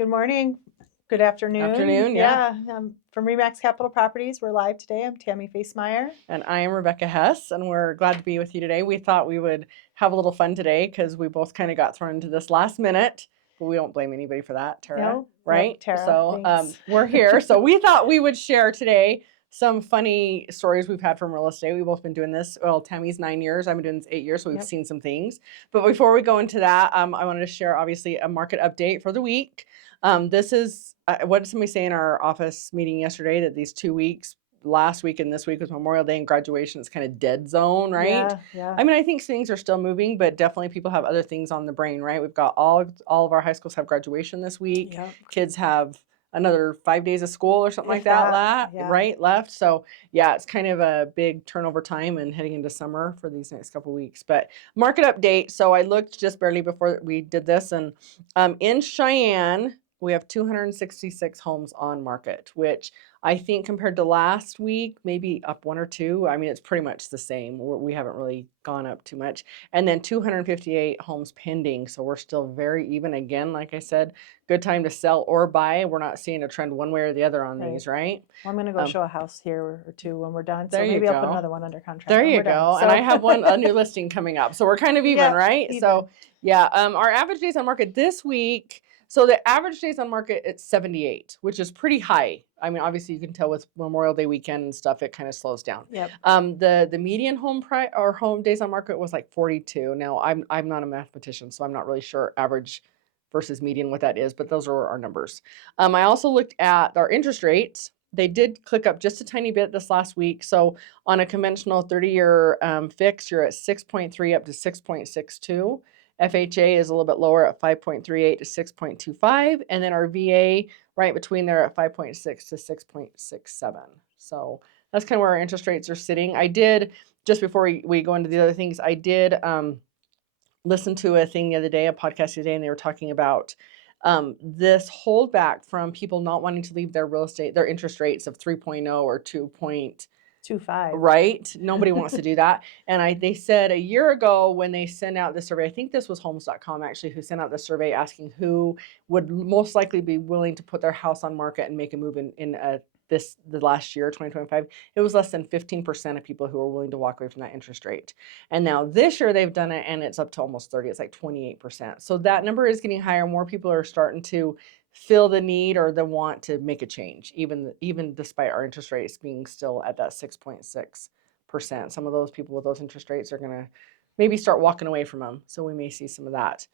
Good morning. Good afternoon. Afternoon, yeah. From REMAX Capital Properties, we're live today. I'm Tammy Facemire. And I am Rebecca Hess, and we're glad to be with you today. We thought we would have a little fun today because we both kind of got thrown into this last minute, but we don't blame anybody for that, Tara. No, right? Yep, Tara, So we're here. So we thought we would share today some funny stories we've had from real estate. We've both been doing this. Well, Tammy's 9 years. I've been doing this 8 years, so we've seen some things. But before we go into that, I wanted to share, obviously, a market update for the week. This is, what did somebody say in our office meeting yesterday, that these 2 weeks, last week and this week was Memorial Day and graduation, it's kind of dead zone, right? Yeah. I mean, I think things are still moving, but definitely people have other things on the brain, right? We've got all of our high schools have graduation this week. Yep. Kids have another 5 days of school or something like that, right? Left. So yeah, it's kind of a big turnover time and heading into summer for these next couple of weeks. But market update. So I looked just barely before we did this, and in Cheyenne, we have 266 homes on market, which I think compared to last week, maybe up 1 or 2. I mean, it's pretty much the same. We haven't really gone up too much. And then 258 homes pending. So we're still very even. Again, like I said, good time to sell or buy. We're not seeing a trend one way or the other on these, right? Well, I'm going to go show a house here or two when we're done. So There maybe you I'll put go. another one under contract. There when you we're done. go. So- And I have a new listing coming up. So we're kind of even, Yeah, right? even. So yeah, our average days on market this week. So the average days on market, it's 78, which is pretty high. I mean, obviously you can tell with Memorial Day weekend and stuff, it kind of slows down. Yep. The median home price or home days on market was like 42. Now I'm not a mathematician, so I'm not really sure average versus median what that is, but those are our numbers. I also looked at our interest rates. They did click up just a tiny bit this last week. So on a conventional 30-year fix, you're at 6.3 up to 6.62. FHA is a little bit lower at 5.38 to 6.25. And then our VA right between there at 5.6 to 6.67. So that's kind of where our interest rates are sitting. I did, just before we go into the other things, I did listen to a thing the other day, a podcast today, and they were talking about this holdback from people not wanting to leave their real estate, their interest rates of 3.0 or 2.25. Right? Nobody wants to do that. And they said a year ago when they sent out the survey, I think this was homes.com actually, who sent out the survey asking who would most likely be willing to put their house on market and make a move in the last year, 2025, it was less than 15% of people who were willing to walk away from that interest rate. And now this year they've done it and it's up to almost 30. It's like 28%. So that number is getting higher. More people are starting to feel the need or the want to make a change, even despite our interest rates being still at that 6.6%. Some of those people with those interest rates are going to maybe start walking away from them. So we may see some of that.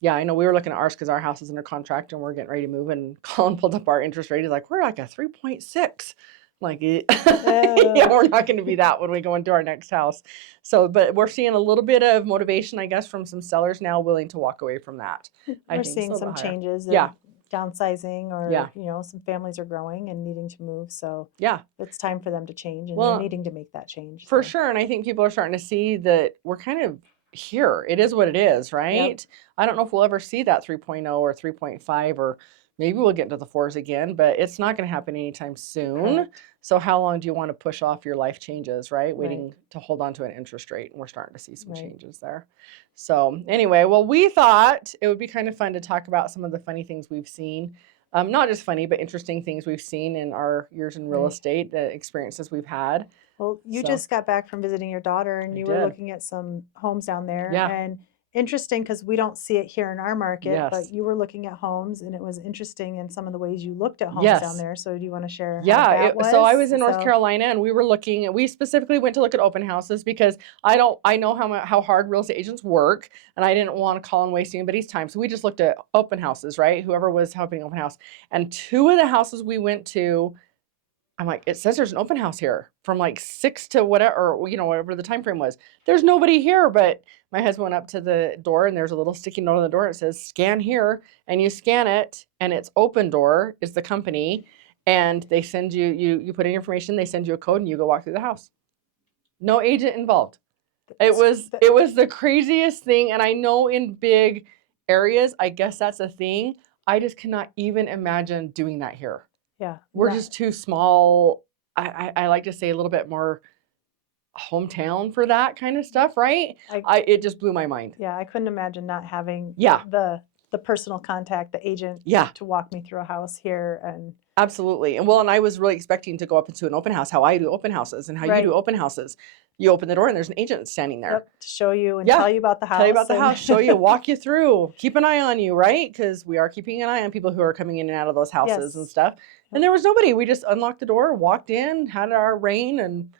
Yeah, I know we were looking at ours because our house is under contract and we're getting ready to move, and Colin pulled up our interest rate. He's like, we're like a 3.6. Like, yeah, we're not going to be that when we go into our next house. So, but we're seeing a little bit of motivation, I guess, from some sellers now willing to walk away from that. We're seeing some changes. Yeah. Downsizing, or some families are growing and needing to move, so yeah, it's time for them to change, and they're needing to make that change for sure. And I think people are starting to see that we're kind of here. It is what it is, right? Yep. I don't know if we'll ever see that 3.0 or 3.5, or maybe we'll get into the 4s again, but it's not going to happen anytime soon. Correct. So how long do you want to push off your life changes, right? Waiting to hold on to an interest rate, and we're starting to see some changes there. So anyway, well, we thought it would be kind of fun to talk about some of the funny things we've seen. Not just funny, but interesting things we've seen in our years in real estate, the experiences we've had. Well, you just got back from visiting your daughter, and you were looking at some homes down there. Yeah. And interesting, because we don't see it here in our market, but you were looking at homes, and it was interesting in some of the ways you looked at homes down there. So do you want to share how that was? So I was in North Carolina, and we were looking, and we specifically went to look at open houses because I know how hard real estate agents work, and I didn't want to call and waste anybody's time. So we just looked at open houses, right? Whoever was helping open house. And 2 of the houses we went to, I'm like, it says there's an open house here from like 6 to whatever, or, whatever the time frame was. There's nobody here, but my husband went up to the door, and there's a little sticky note on the door. It says scan here, and you scan it, and it's Open Door is the company, and they send you put in your information, they send you a code, and you go walk through the house. No agent involved. It was the craziest thing. And I know in big areas, I guess that's a thing. I just cannot even imagine doing that here. Yeah. We're just too small. I like to say a little bit more hometown for that kind of stuff, right? It just blew my mind. Yeah, I couldn't imagine not having the the personal contact, the agent to walk me through a house here. And absolutely. And I was really expecting to go up into an open house, how I do open houses and how you do open houses. You open the door and there's an agent standing there. Yep, to show you and tell you about the house. Tell you about the house, show you, walk you through, keep an eye on you, right? Because we are keeping an eye on people who are coming in and out of those houses and stuff. And there was nobody. We just unlocked the door, walked in, had our rain, and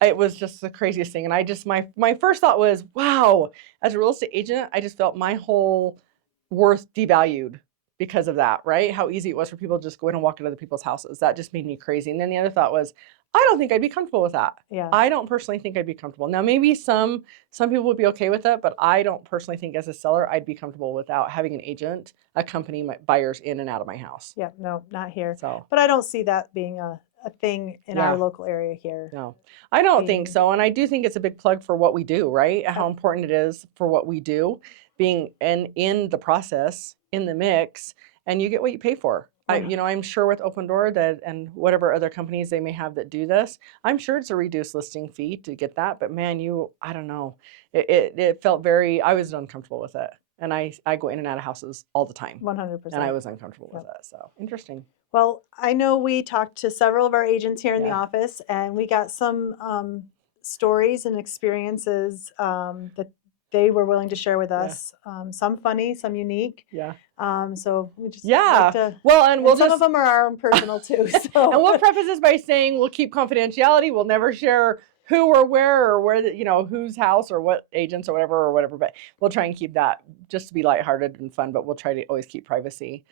it was just the craziest thing. And I just, my first thought was, wow, as a real estate agent, I just felt my whole worth devalued because of that, right? How easy it was for people to just go in and walk into other people's houses. That just made me crazy. And then the other thought was, I don't think I'd be comfortable with that. Yeah. I don't personally think I'd be comfortable. Now, maybe some people would be okay with it, but I don't personally think as a seller, I'd be comfortable without having an agent accompany my buyers in and out of my house. Yeah, no, not here. So, but I don't see that being a thing in our local area here. No, I don't think so. And I do think it's a big plug for what we do, right? How important it is for what we do, being in the process, in the mix, and you get what you pay for. I'm sure with Open Door that, and whatever other companies they may have that do this, I'm sure it's a reduced listing fee to get that. But man, I don't know. It felt I was uncomfortable with it. And I go in and out of houses all the time. 100%. And I was uncomfortable with it. So interesting. Well, I know we talked to several of our agents here in the office, and we got some stories and experiences that they were willing to share with us. Some funny, some unique. Yeah. So we just like to, and some of them are our own personal too. So. And we'll preface this by saying we'll keep confidentiality. We'll never share who or where whose house or what agents or whatever. But we'll try and keep that just to be lighthearted and fun. But we'll try to always keep privacy.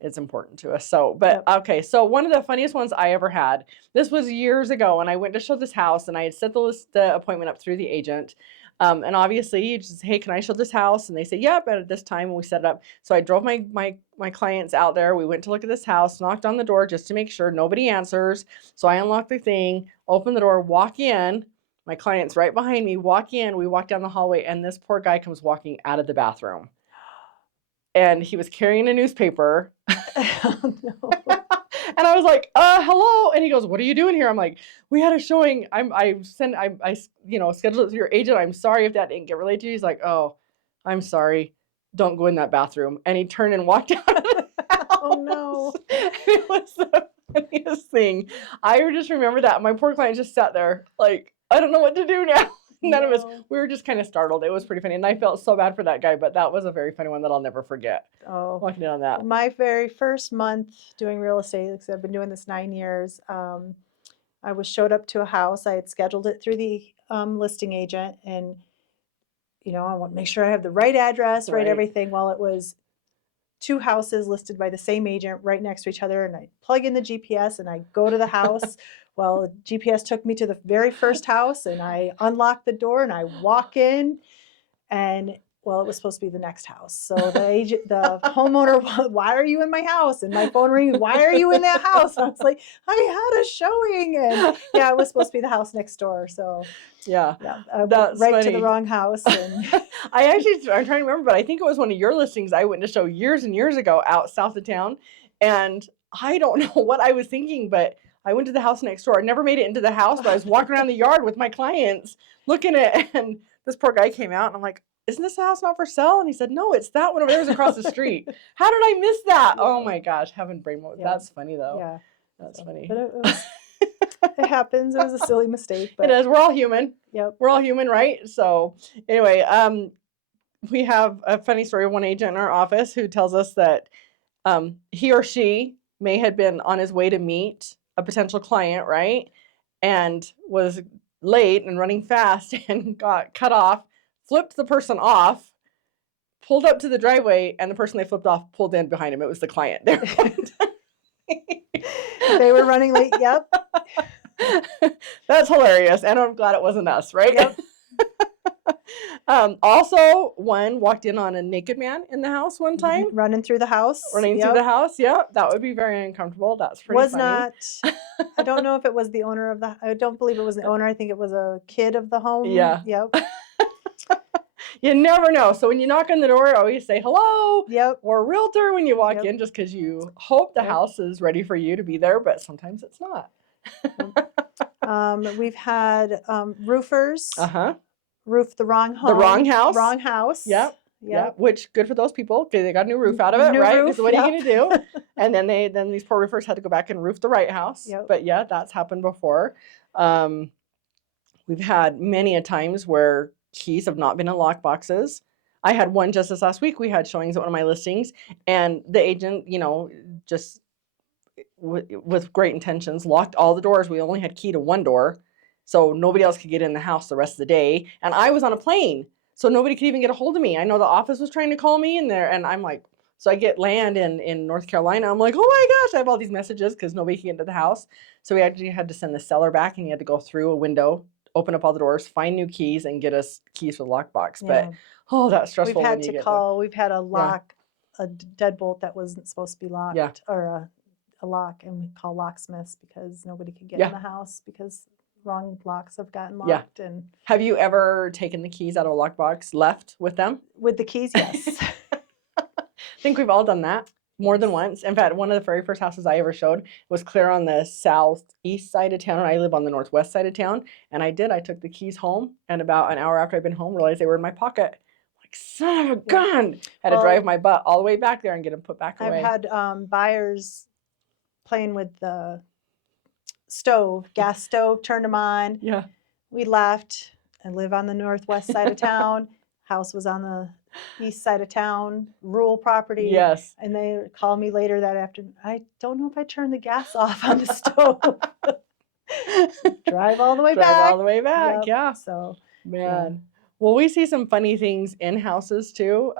It's important to us. So, but okay. So one of the funniest ones I ever had, this was years ago, and I went to show this house, and I had set the appointment up through the agent. And obviously you just, hey, can I show this house? And they say, yep, at this time, and we set it up. So I drove my clients out there. We went to look at this house, knocked on the door just to make sure nobody answers. So I unlocked the thing, opened the door, walk in. My client's right behind me, walk in. We walk down the hallway, and this poor guy comes walking out of the bathroom. And he was carrying a newspaper. Oh, no. And I was like, hello. And he goes, what are you doing here? I'm like, we had a showing. I scheduled it through your agent. I'm sorry if that didn't get relayed to you. He's like, oh, I'm sorry. Don't go in that bathroom. And he turned and walked out of the house. Oh, no. It was the funniest thing. I just remember that. My poor client just sat there like, I don't know what to do now. None of us, we were just kind of startled. It was pretty funny. And I felt so bad for that guy, but that was a very funny one that I'll never forget. Oh, walking in on that. My very first month doing real estate, because I've been doing this 9 years, I showed up to a house. I had scheduled it through the listing agent, and I want to make sure I have the right address, right everything. Well, it was 2 houses listed by the same agent right next to each other, and I plug in the GPS and I go to the house. Well, the GPS took me to the very first house, and I unlock the door and I walk in, and it was supposed to be the next house. So the homeowner, why are you in my house? And my phone rings, why are you in that house? And I was like, I had a showing, and it was supposed to be the house next door. So I went right to the wrong house. And I'm trying to remember, but I think it was one of your listings I went to show years and years ago out south of town, and I don't know what I was thinking, but I went to the house next door. I never made it into the house, but I was walking around the yard with my clients looking at it, and this poor guy came out, and I'm like, isn't this house not for sale? And he said, no, it's that one over there. It was across the street. How did I miss that? Oh my gosh, having brain mode. That's funny though. Yeah. That's funny. But it happens. It was a silly mistake. But it is. We're all human. Yep. We're all human, right? So anyway, we have a funny story of one agent in our office who tells us that he or she may have been on his way to meet a potential client, right? And was late and running fast and got cut off, flipped the person off, pulled up to the driveway, and the person they flipped off pulled in behind him. It was the client. They were running late. Yep. That's hilarious. And I'm glad it wasn't us, right? Yep. Also, one walked in on a naked man in the house one time. Running through the house. Through the house. Yeah. That would be very uncomfortable. That's pretty funny. Not, I don't know if it was the owner of I don't believe it was the owner. I think it was a kid of the home. Yeah. Yep. You never know. So when you knock on the door, always say hello. Yep. Or realtor when you walk in, just because you hope the house is ready for you to be there, but sometimes it's not. We've had roofers. Uh-huh. Roof the wrong home. The wrong house. Wrong house. Yep. Yeah, which good for those people because they got a new roof out of it, New right? roof, Because what are you going to do? And then these poor roofers had to go back and roof the right house. Yep. But yeah, that's happened before. We've had many a times where keys have not been in lock boxes. I had one just this last week. We had showings at one of my listings, and the agent, just with great intentions, locked all the doors. We only had key to one door, so nobody else could get in the house the rest of the day. And I was on a plane, so nobody could even get a hold of me. I know the office was trying to call me in there, and I'm like, so I get land in North Carolina. I'm like, oh my gosh, I have all these messages because nobody can get into the house. So we actually had to send the seller back, and he had to go through a window, open up all the doors, find new keys, and get us keys for the lockbox. Yeah. But that's stressful. We've had to call. We've had a lock, a deadbolt that wasn't supposed to be locked, or a lock, and we call locksmiths because nobody could get in the house because wrong locks have gotten locked. And have you ever taken the keys out of a lockbox, left with them? With the keys, yes. I think we've all done that more than once. In fact, one of the very first houses I ever showed was clear on the southeast side of town, and I live on the northwest side of town. And I took the keys home, and about an hour after I'd been home, realized they were in my pocket. Like, son of a gun! Had to drive my butt all the way back there and get them put back away. I've had buyers playing with the gas stove, turned them on. Yeah. We left and live on the northwest side of town. House was on the east side of town, rural property. Yes. And they called me later that afternoon. I don't know if I turned the gas off on the stove. Drive all the way back. Yep. Yeah. So, man. Yeah. Well, we see some funny things in houses too.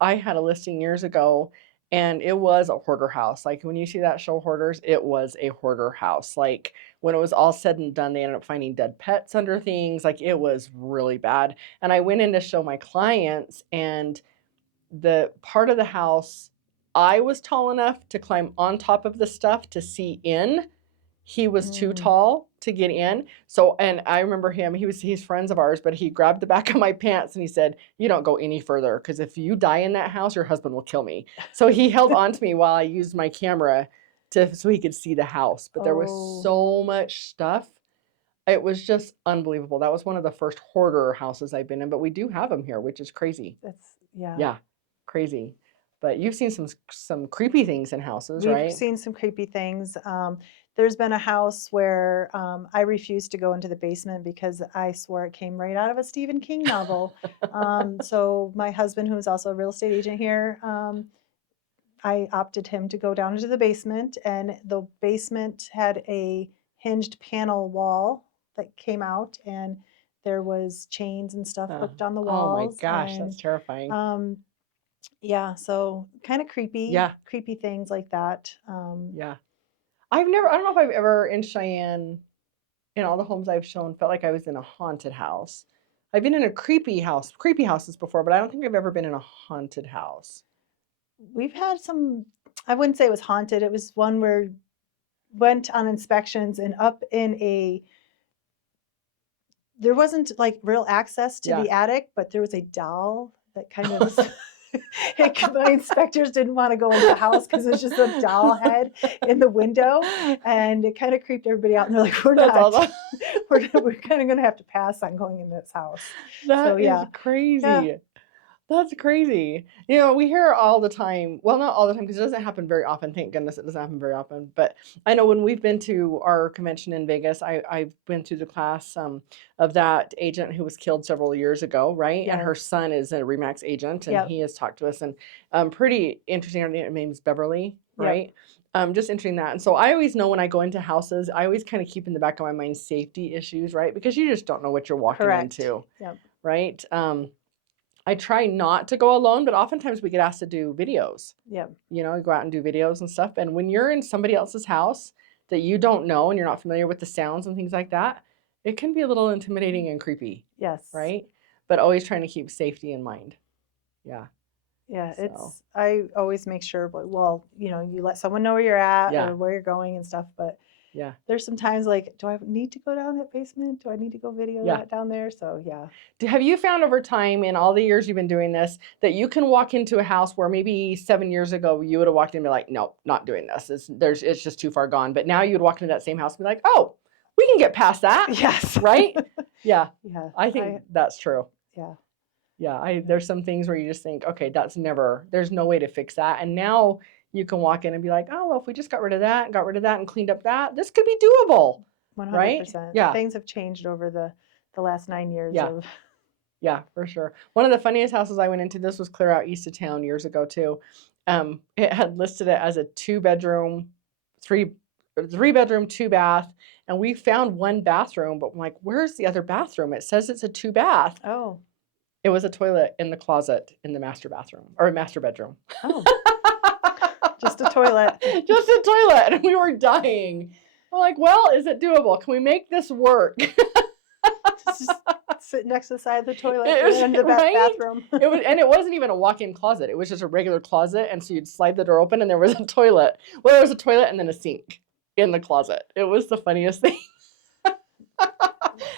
I had a listing years ago, and it was a hoarder house. Like when you see that show Hoarders, it was a hoarder house. Like when it was all said and done, they ended up finding dead pets under things. Like it was really bad. And I went in to show my clients, and the part of the house, I was tall enough to climb on top of the stuff to see in. He was too tall to get in. So, and I remember him, he's friends of ours, but he grabbed the back of my pants and he said, you don't go any further, because if you die in that house, your husband will kill me. So he held on to me while I used my camera so he could see the house. But there was so much stuff. It was just unbelievable. That was one of the first hoarder houses I've been in, but we do have them here, which is crazy. Yeah, crazy. But you've seen some creepy things in houses, right? We've seen some creepy things. There's been a house where I refused to go into the basement because I swore it came right out of a Stephen King novel. So my husband, who's also a real estate agent here, I opted him to go down into the basement, and the basement had a hinged panel wall that came out, and there was chains and stuff hooked on the walls. Oh my gosh, that's terrifying. Yeah, so kind of creepy. Yeah. Creepy things like that. Yeah. I don't know if I've ever in Cheyenne, in all the homes I've shown, felt like I was in a haunted house. I've been in a creepy houses before, but I don't think I've ever been in a haunted house. We've had some, I wouldn't say it was haunted. It was one where went on inspections, and up in there wasn't like real access to the attic, but there was a doll that kind of my inspectors didn't want to go into the house because it's just a doll head in the window, and it kind of creeped everybody out. And they're like, we're kind of going to have to pass on going in this house. That is crazy. Yeah. That's crazy. We hear all the time. Well, not all the time, because it doesn't happen very often. Thank goodness it doesn't happen very often. But I know when we've been to our convention in Vegas, I've been through the class of that agent who was killed several years ago, right? Yeah. And her son is a REMAX agent, and he has talked to us. And pretty interesting. Her name is Beverly, right? Yep. Just interesting that. And so I always know when I go into houses, I always kind of keep in the back of my mind safety issues, right? Because you just don't know what you're walking into, right? I try not to go alone, but oftentimes we get asked to do videos. Yeah. Go out and do videos and stuff. And when you're in somebody else's house that you don't know and you're not familiar with the sounds and things like that, it can be a little intimidating and creepy. Yes. Right? But always trying to keep safety in mind. Yeah. Yeah. I always make sure, you let someone know where you're at or where you're going and stuff. But yeah, there's some times like, do I need to go down that basement? Do I need to go video that down there? So yeah. Have you found over time in all the years you've been doing this that you can walk into a house where maybe 7 years ago you would have walked in and be like, no, not doing this. It's just too far gone. But now you would walk into that same house and be like, oh, we can get past that. Yes. Right? Yeah. Yeah. I think that's true. Yeah. Yeah, there's some things where you just think, okay, there's no way to fix that. And now you can walk in and be like, oh, well, if we just got rid of that and cleaned up that, this could be doable. 100%. Right? Yeah. Things have changed over the last 9 years of. Yeah, for sure. One of the funniest houses I went into, this was clear out east of town years ago too. It had listed it as a 2-bedroom, 3-bedroom, 2-bath, and we found 1 bathroom, but I'm like, where's the other bathroom? It says it's a 2-bath. Oh. It was a toilet in the closet in the master bathroom or master bedroom. Oh. Just a toilet. Just a toilet. And we were dying. I'm like, well, is it doable? Can we make this work? Just sit next to the side of the toilet in the bathroom. It wasn't even a walk-in closet. It was just a regular closet. And so you'd slide the door open and there was a toilet. Well, there was a toilet and then a sink in the closet. It was the funniest thing.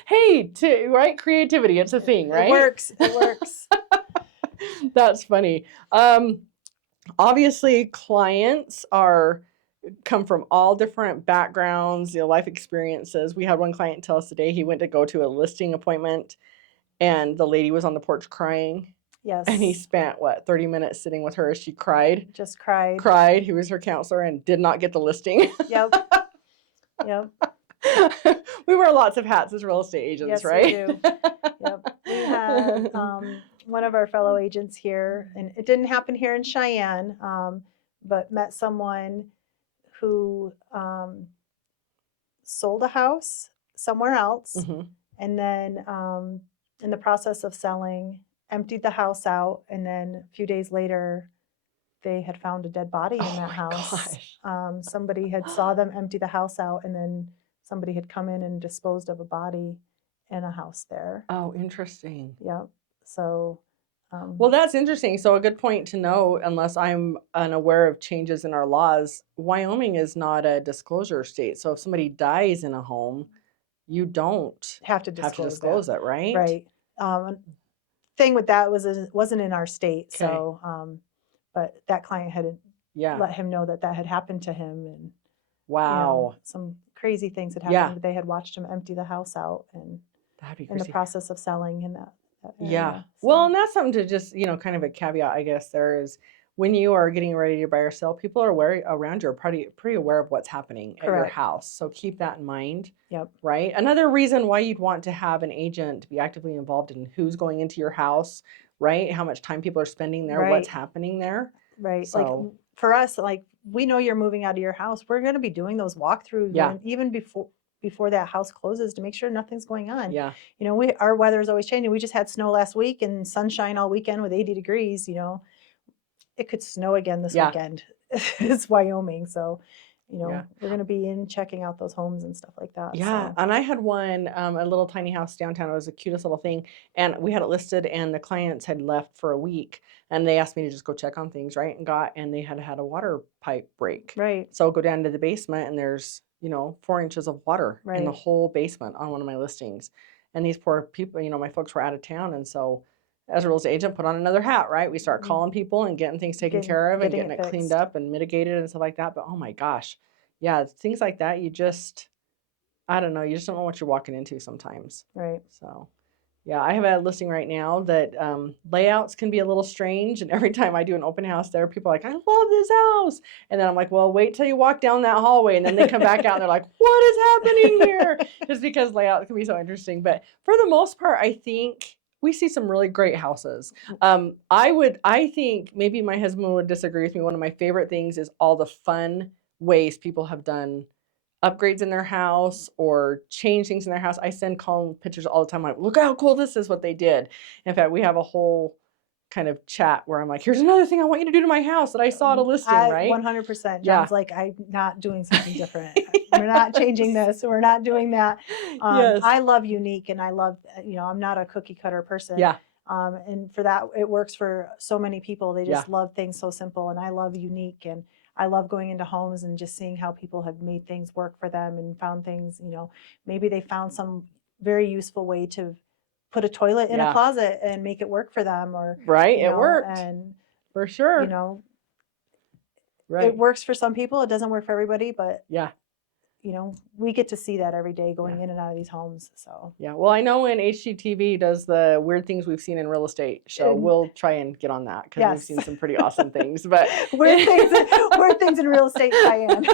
Hey, right? Creativity. It's a thing, right? It works. That's funny. Obviously, clients come from all different backgrounds, life experiences. We had one client tell us today he went to go to a listing appointment and the lady was on the porch crying. Yes. And he spent, 30 minutes sitting with her as she cried. Just cried. Cried. He was her counselor and did not get the listing. Yep. Yep. We wear lots of hats as real estate agents, yes, right? We do. Yep. We had one of our fellow agents here, and it didn't happen here in Cheyenne, but met someone who sold a house somewhere else, and then in the process of selling, emptied the house out, and then a few days later, they had found a dead body in that house. Somebody had saw them empty the house out, and then somebody had come in and disposed of a body in a house there. Oh, interesting. Yep. So. Well, that's interesting. So a good point to know, unless I'm unaware of changes in our laws, Wyoming is not a disclosure state. So if somebody dies in a home, you don't have to disclose it, right? Right. Thing with that was it wasn't in our state. Okay. So, but that client had let him know that had happened to him, and wow, some crazy things had happened. But they had watched him empty the house out, and in the process of selling in that area. Yeah. So. Well, and that's something to just, kind of a caveat, I guess, there is when you are getting ready to buy or sell, people are around you are pretty aware of what's happening at your house. So keep that in mind. Yep. Right. Another reason why you'd want to have an agent be actively involved in who's going into your house, right? How much time people are spending there, what's happening there. Right. So, like for us, like we know you're moving out of your house. We're going to be doing those walkthroughs even before that house closes to make sure nothing's going on. Yeah. Our weather is always changing. We just had snow last week and sunshine all weekend with 80 degrees, It could snow again this weekend. It's Wyoming, so we're going to be in checking out those homes and stuff like that. Yeah, so. And I had one, a little tiny house downtown. It was the cutest little thing, and we had it listed, and the clients had left for a week, and they asked me to just go check on things, right? And they had had a water pipe break. Right. So go down to the basement, and there's 4 inches of water in the whole basement on one of my listings, and these poor people, my folks were out of town, and so. As a real estate agent, put on another hat, right? We start calling people and getting things taken care of and getting it cleaned up and mitigated and stuff like that. But oh my gosh, yeah, things like that, I don't know, you just don't know what you're walking into sometimes. Right. So, yeah, I have a listing right now that layouts can be a little strange. And every time I do an open house there, people are like, I love this house. And then I'm like, well, wait till you walk down that hallway. And then they come back out and they're like, what is happening here? Just because layout can be so interesting. But for the most part, I think we see some really great houses. I think maybe my husband would disagree with me. One of my favorite things is all the fun ways people have done upgrades in their house or change things in their house. I send Colin pictures all the time. I'm like, look how cool this is, what they did. In fact, we have a whole kind of chat where I'm like, here's another thing I want you to do to my house that I saw at a listing, right? 100%. John's like, I'm not doing something different. We're not changing this. We're not doing that. Yes. I love unique, and I love, I'm not a cookie cutter person. Yeah. And for that, it works for so many people. They just love things so simple, and I love unique, and I love going into homes and just seeing how people have made things work for them and found things, maybe they found some very useful way to put a toilet in a closet and make it work for them, or it worked, and for sure, it works for some people. It doesn't work for everybody, but you know, we get to see that every day going in and out of these homes. So yeah, well, I know when HGTV does the weird things we've seen in real estate show, we'll try and get on that because we've seen some pretty awesome things. But weird things in real estate, Cheyenne.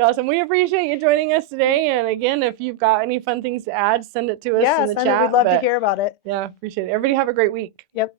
Awesome. We appreciate you joining us today. And again, if you've got any fun things to add, send it to us in the chat. We'd love to hear about it. Yeah, appreciate it. Everybody have a great week. Yep.